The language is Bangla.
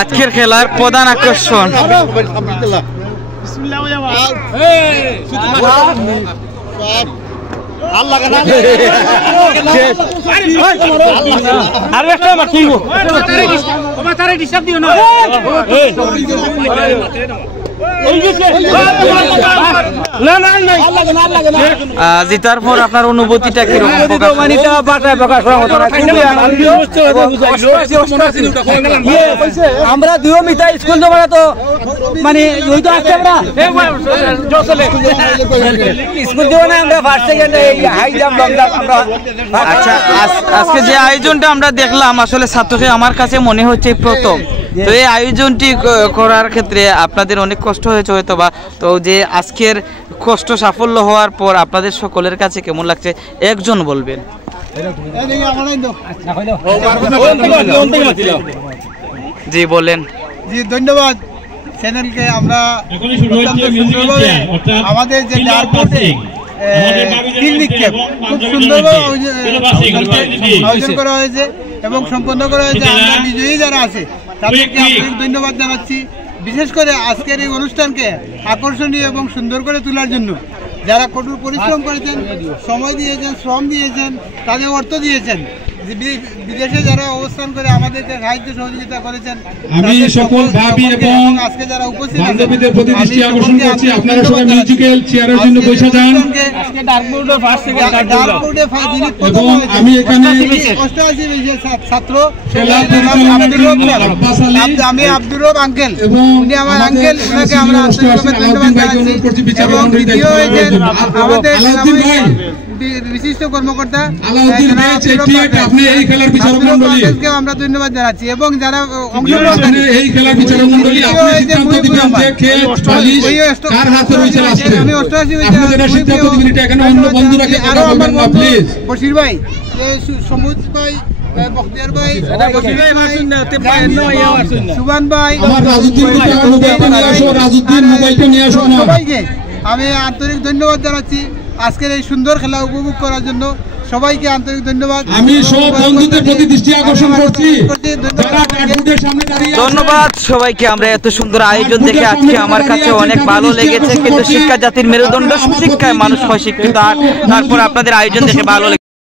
আজকের খেলার প্রধান আকর্ষণ জিতার পর আপনার অনুভূতিটা কি? আমরা 2 মিটার স্কুল যাবো তো মানে স্কুল যাবো না আমরা first second high jump long jump আমরা। আচ্ছা, আজকে যে আয়োজনটা আমরা দেখলাম আসলে ছাত্রকে আমার কাছে মনে হচ্ছে প্রথম। তো এই আয়োজনটি করার ক্ষেত্রে আপনাদের অনেক কষ্ট হয়েছে হয়তো বা, তো যে আজকের কষ্ট সাফল্য হওয়ার পর আপনাদের সকলের কাছে কেমন লাগছে একজন বলবেন। জি বলেন। জি ধন্যবাদ চ্যানেলকে। আমরা আমাদের যে খুব সুন্দরভাবে আয়োজন করা হয়েছে এবং সম্পন্ন করা হয়েছে। আমরা বিজয়ী যারা আছে তাদেরকে আন্তরিক ধন্যবাদ জানাচ্ছি। বিশেষ করে আজকের এই অনুষ্ঠানকে আকর্ষণীয় এবং সুন্দর করে তোলার জন্য যারা কঠোর পরিশ্রম করেছেন, সময় দিয়েছেন, শ্রম দিয়েছেন, তাদের অর্থ দিয়েছেন, বিদেশে যারা অবস্থান করে আমাদেরকে সাহায্য সহযোগিতা করেছেন, আমি সকল ভাবি এবং আজকে যারা উপস্থিত বান্ধবীদের প্রতি দৃষ্টি আকর্ষণ করছি আপনারা সবাই মিউজিক্যাল চেয়ারের জন্য বসে যান। আজকে ডার্কবোর্ডে ফার্স্ট সেকেন্ড ডার্কবোর্ডে যিনি এবং আমি এখানে 88 ছাত্র আমি আব্দুর রব আঙ্কেল, উনি আমার আঙ্কেল, উনাকে আমরা আন্তরিকভাবে ধন্যবাদ জানাচ্ছি। এবং দ্বিতীয় হয়েছেন আমাদের বিশিষ্ট কর্মকর্তা আপনি এই খেলার বিচারক মণ্ডলী আমরা ধন্যবাদ জানাচ্ছি। এবং যারা অংশগ্রহণ এই খেলার বিচারক মণ্ডলী আপনি সিদ্ধান্ত দিবেন যে কে বালিশ কার হাতে রয়েছে লাস্টে। আমি 88 আপনি যেটা সিদ্ধান্ত দিবেন এটা এখানে অন্য বন্ধুরা কে কথা বলবেন না প্লিজ। বশির ভাই, সমুদ ভাই, বখতিয়ার ভাই, সুবান ভাই, আমার রাজুদ্দিন মোবাইলটা নিয়ে আসো, রাজুদ্দিন মোবাইলটা নিয়ে আসো। সবাইকে আমি আন্তরিক ধন্যবাদ জানাচ্ছি আজকের এই সুন্দর খেলা উপভোগ করার জন্য। সবাইকে আন্তরিক ধন্যবাদ। আমি সব বন্ধুদের প্রতি দৃষ্টি আকর্ষণ করছি। ধন্যবাদ সবাইকে। আমরা এত সুন্দর আয়োজন দেখে আজকে আমার কাছে অনেক ভালো লেগেছে। কিন্তু শিক্ষা জাতির মেরুদণ্ড, শিক্ষায় মানুষ হয় শিক্ষিত। আর তারপর আপনাদের আয়োজন দেখে ভালো লেগেছে।